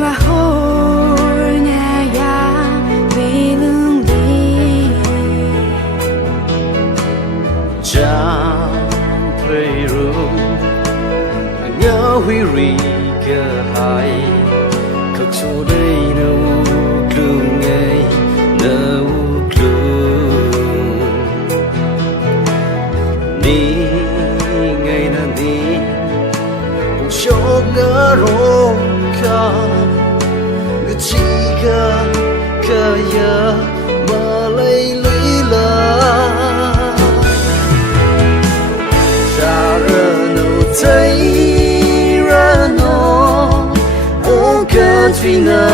và hôn nhà ya vì lương đi chẳng thấy rung nhớ huy rì cơ hai cực số đây nâu lương ngày nâu lương đi ngày nào đi cũng chốt ngỡ rong ca người chỉ ca ca ya mà lấy la ra nâu thấy ra nó ô ca truy na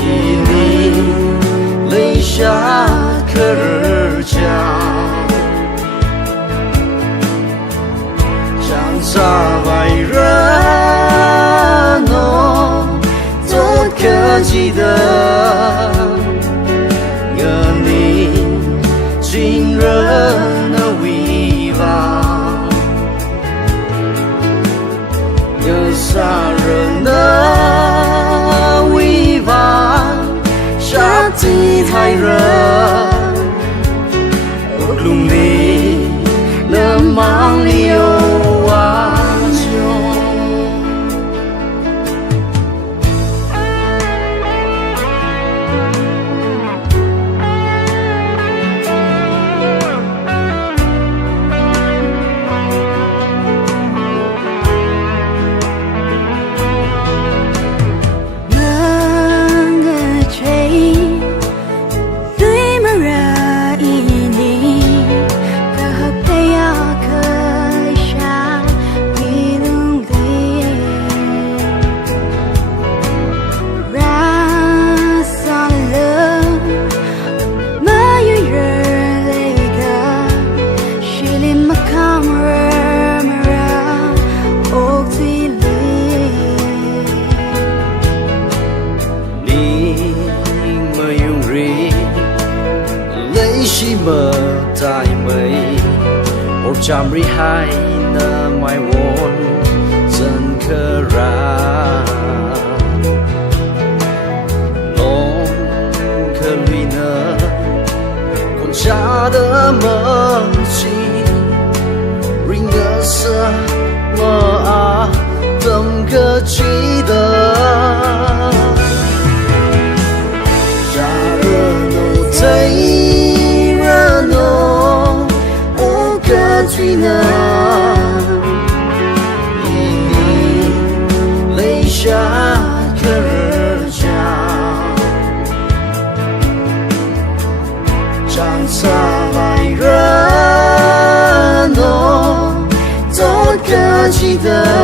ini lấy xa khờ cha chẳng xa vai ra nó tốt cả chỉ đợi ngờ ni chính ra nó vi vang nhớ xa rồi nó vi vang sát thì thay ra lung đi nó mang yêu chỉ mơ tai mây một trăm ri hai na mai won dân khờ ra long khờ lui na con cha đỡ mơ chi ring ngỡ xa mơ à tâm cơ chỉ đỡ cha đỡ nụ thấy truy na ini lấy xa khờ cha chẳng xa vai ra nó tốt cả chỉ đợi